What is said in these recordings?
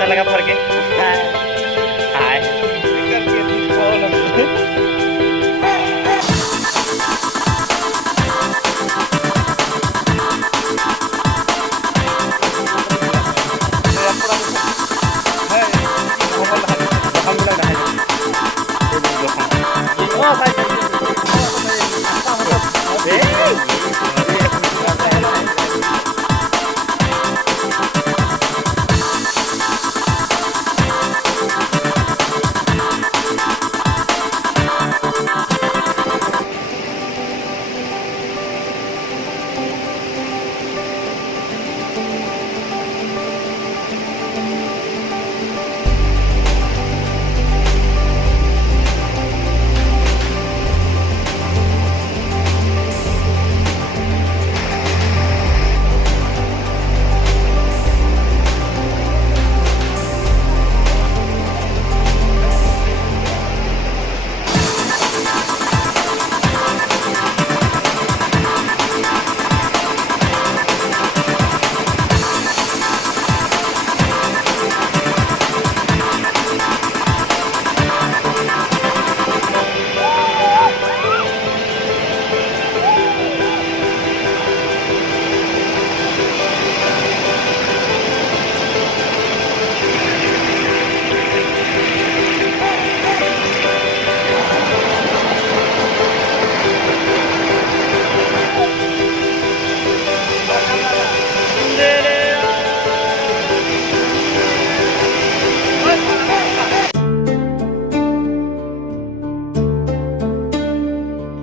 pata lagi pergi. Hai.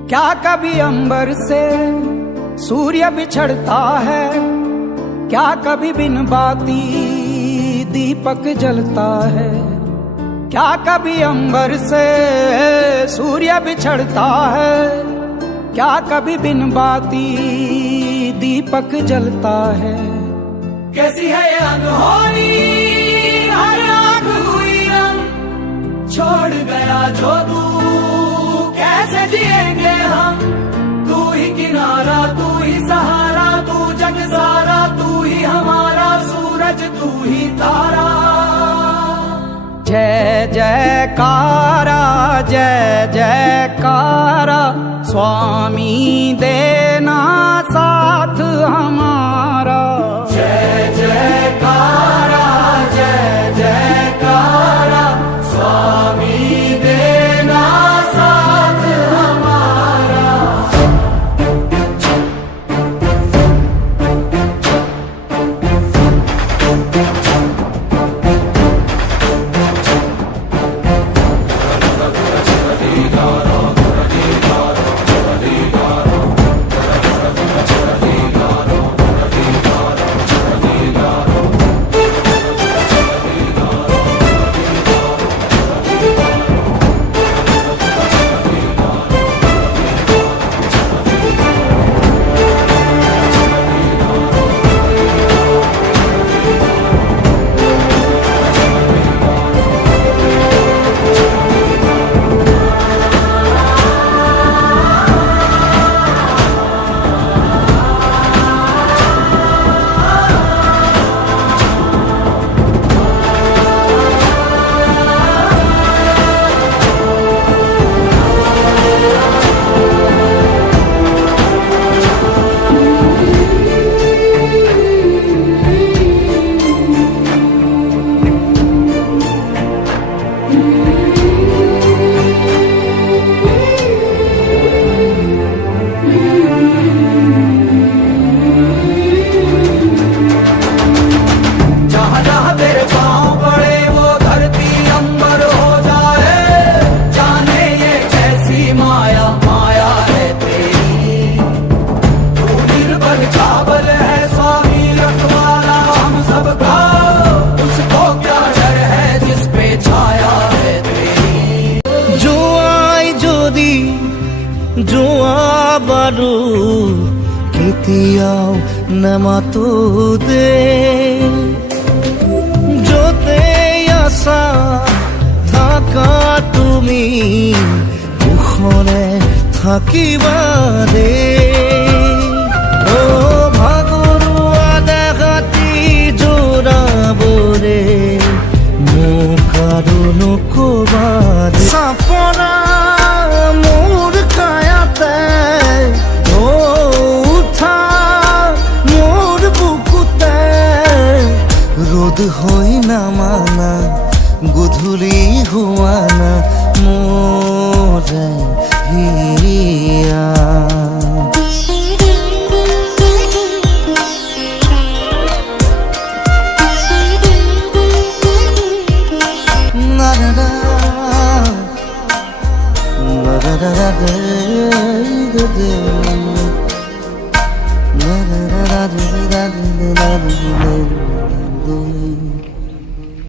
क्या कभी अंबर से सूर्य बिछड़ता है, क्या कभी बिन बाती दीपक जलता है। क्या कभी अंबर से सूर्य बिछड़ता है, क्या कभी बिन बाती दीपक जलता है। कैसी है ये अनहोनी हर आग हुई रंग, छोड़ गया जो तू कैसे जिएंगे हम। तू ही किनारा, तू ही सहारा, तू जग सारा, तू ही हमारा सूरज, तू ही तारा। जय जयकारा, जय जयकारा, स्वामी देना साथ हमारा। जय जयकारा, जय जयकारा, स्वामी देना साथ हमारा। বাৰো কেতিয়াও নামাতোতে যতে আছা থাকা তুমি মুখনে থাকিবা দে ও ভাগৰুৱা দেখাতি জোৰাবৰে la la la la la la la la la la